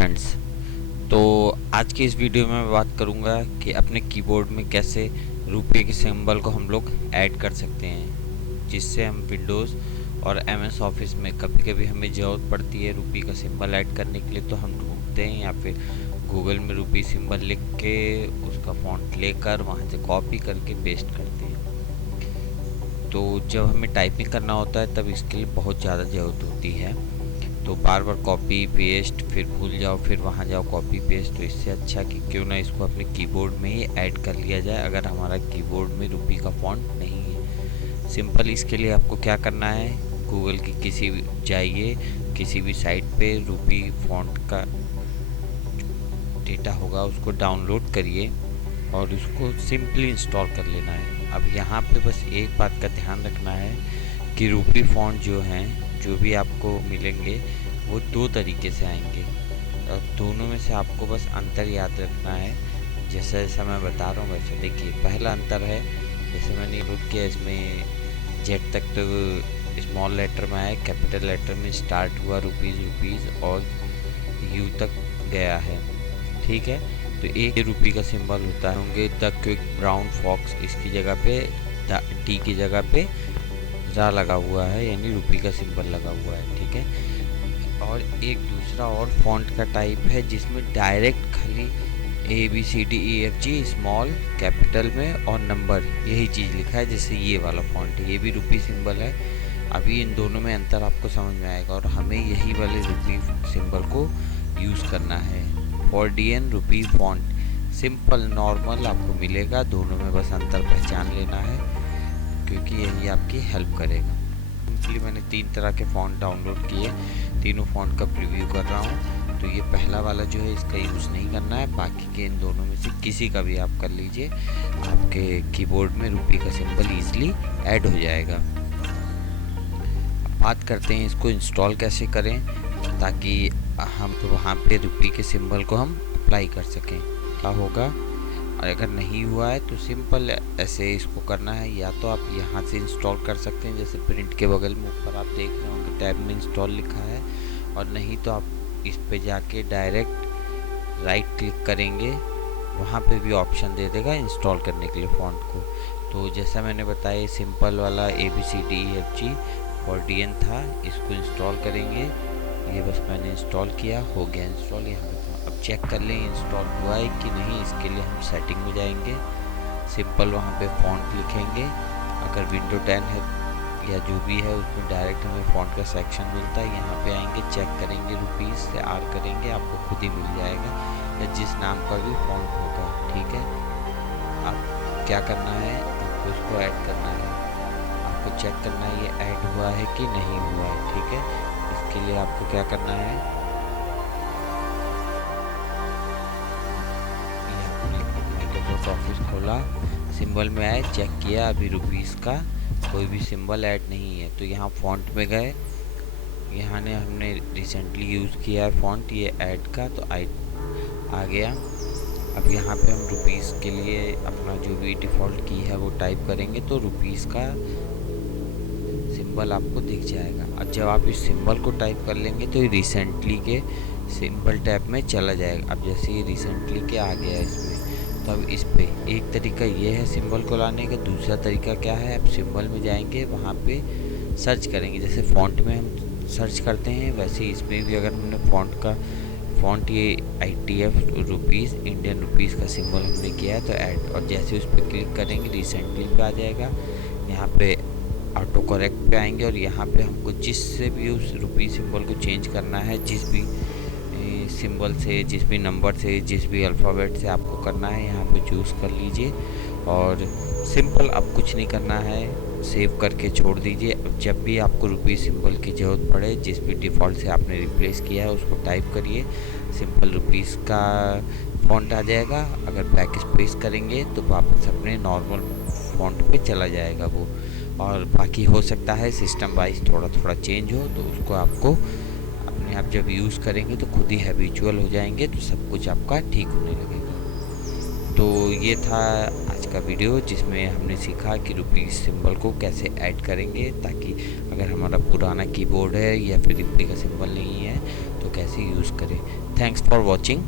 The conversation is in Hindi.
फ्रेंड्स, तो आज की इस वीडियो में मैं बात करूंगा कि अपने कीबोर्ड में कैसे रुपये के सिंबल को हम लोग ऐड कर सकते हैं, जिससे हम विंडोज़ और एमएस ऑफिस में कभी कभी हमें ज़रूरत पड़ती है रुपये का सिंबल ऐड करने के लिए, तो हम ढूंढते हैं या फिर गूगल में रुपये सिंबल लिख के उसका फॉन्ट लेकर वहाँ से कॉपी करके पेस्ट करते हैं। तो जब हमें टाइपिंग करना होता है तब इसके लिए बहुत ज़्यादा ज़रूरत होती है, तो बार बार कॉपी पेस्ट, फिर भूल जाओ, फिर वहाँ जाओ कॉपी पेस्ट। तो इससे अच्छा कि क्यों ना इसको अपने कीबोर्ड में ही ऐड कर लिया जाए, अगर हमारा कीबोर्ड में रुपी का फॉन्ट नहीं है। सिंपल इसके लिए आपको क्या करना है, गूगल की किसी भी जाइए, किसी भी साइट पे रुपी फॉन्ट का डेटा होगा उसको डाउनलोड करिए और उसको सिंपली इंस्टॉल कर लेना है। अब यहाँ पे बस एक बात का ध्यान रखना है कि रुपी फॉन्ट जो हैं, जो भी आपको मिलेंगे वो दो तरीके से आएंगे और दोनों में से आपको बस अंतर याद रखना है। जैसा जैसा मैं बता रहा हूँ वैसे देखिए, पहला अंतर है, जैसे मैंने नोट किया, इसमें जेड तक तो स्मॉल लेटर में आया, कैपिटल लेटर में स्टार्ट हुआ रुपीज़ और यू तक गया है, ठीक है। तो एक रुपये का सिंबल होता है, होंगे द क्विक ब्राउन फॉक्स, इसकी जगह पे डी की जगह पे रा लगा हुआ है, यानी रुपये का सिंबल लगा हुआ है, ठीक है। और एक दूसरा और फॉन्ट का टाइप है जिसमें डायरेक्ट खाली ABCDEFG स्मॉल कैपिटल में और नंबर यही चीज़ लिखा है, जैसे ये वाला फॉन्ट है, ये भी रुपये सिंबल है। अभी इन दोनों में अंतर आपको समझ में आएगा और हमें यही वाले रुपये सिंबल को यूज़ करना है। फॉर्डियन रुपी फॉन्ट सिंपल नॉर्मल आपको मिलेगा, दोनों में बस अंतर पहचान लेना है क्योंकि यही आपकी हेल्प करेगा। सिंपली मैंने 3 तरह के फ़ॉन्ट डाउनलोड किए, तीनों फ़ॉन्ट का प्रीव्यू कर रहा हूँ। तो ये पहला वाला जो है इसका यूज़ नहीं करना है, बाकी के इन दोनों में से किसी का भी आप कर लीजिए, आपके कीबोर्ड में रुपये का सिंबल ईजिली ऐड हो जाएगा। अब बात करते हैं इसको इंस्टॉल कैसे करें ताकि हम तो वहाँ पे रुपये के सिंबल को हम अप्लाई कर सकें। क्या होगा, और अगर नहीं हुआ है तो सिंपल ऐसे इसको करना है, या तो आप यहाँ से इंस्टॉल कर सकते हैं, जैसे प्रिंट के बगल में ऊपर आप देख रहे होंगे टैब में इंस्टॉल लिखा है, और नहीं तो आप इस पे जाके डायरेक्ट राइट क्लिक करेंगे, वहाँ पे भी ऑप्शन दे देगा इंस्टॉल करने के लिए फ़ॉन्ट को। तो जैसा मैंने बताया सिंपल वाला ABCDEFG फॉर्डियन था, इसको इंस्टॉल करेंगे। ये बस मैंने इंस्टॉल किया, हो गया इंस्टॉल। यहाँ पे अब चेक कर लें इंस्टॉल हुआ है कि नहीं, इसके लिए हम सेटिंग में जाएंगे, सिंपल वहाँ पे फ़ॉन्ट लिखेंगे। अगर विंडो 10 है या जो भी है उसमें डायरेक्ट हमें फ़ॉन्ट का सेक्शन मिलता है, यहाँ पे आएंगे, चेक करेंगे, रुपीज़ से R करेंगे, आपको खुद ही मिल जाएगा, या जिस नाम का भी फ़ॉन्ट होगा, ठीक है। अब क्या करना है, आपको इसको ऐड करना है, आपको चेक करना है ये ऐड हुआ है कि नहीं हुआ है, ठीक है। इसके लिए आपको क्या करना है, माइक्रोसॉफ्ट ऑफिस खोला, सिंबल में आए, चेक किया, अभी रुपीज़ का कोई भी सिंबल ऐड नहीं है, तो यहाँ फ़ॉन्ट में गए, यहाँ ने हमने रिसेंटली यूज़ किया है फ़ॉन्ट ये ऐड का, तो आ गया। अब यहाँ पे हम रुपीज़ के लिए अपना जो भी डिफ़ॉल्ट की है वो टाइप करेंगे, तो रुपीज़ का सिंबल आपको दिख जाएगा। अब जब आप इस सिंबल को टाइप कर लेंगे तो ये रिसेंटली के सिंबल टैब में चला जाएगा। अब जैसे ये रिसेंटली के आ गया है इसमें, तो अब इस पे एक तरीका ये है सिंबल को लाने का, दूसरा तरीका क्या है, आप सिंबल में जाएंगे, वहाँ पे सर्च करेंगे, जैसे फ़ॉन्ट में हम सर्च करते हैं वैसे इसमें भी अगर हमने फ़ॉन्ट ये ITF रुपीज़ इंडियन रुपीज़ का सिंबल हमने किया है तो ऐड, और जैसे उस पर क्लिक करेंगे रिसेंटली पे आ जाएगा, यहाँ पे ऑटो करेक्ट पे आएंगे और यहाँ पे हमको जिससे भी उस रुपी सिंबल को चेंज करना है, जिस भी सिंबल से, जिस भी नंबर से, जिस भी अल्फ़ाबेट से आपको करना है, यहाँ पे चूज़ कर लीजिए और सिंपल अब कुछ नहीं करना है, सेव करके छोड़ दीजिए। अब जब भी आपको रुपी सिंबल की ज़रूरत पड़े, जिस भी डिफ़ॉल्ट से आपने रिप्लेस किया है उसको टाइप करिए, सिंपल रुपीज़ का फॉन्ट आ जाएगा। अगर बैक स्पेस करेंगे तो वापस अपने नॉर्मल फॉन्ट पे चला जाएगा वो, और बाकी हो सकता है सिस्टम वाइज थोड़ा थोड़ा चेंज हो, तो उसको आपको अपने आप जब यूज़ करेंगे तो खुद ही हैबिचुअल हो जाएंगे, तो सब कुछ आपका ठीक होने लगेगा। तो ये था आज का वीडियो जिसमें हमने सीखा कि रुपीज़ सिंबल को कैसे ऐड करेंगे, ताकि अगर हमारा पुराना कीबोर्ड है या फिर रुपये का सिंबल नहीं है तो कैसे यूज़ करें। Thanks for watching.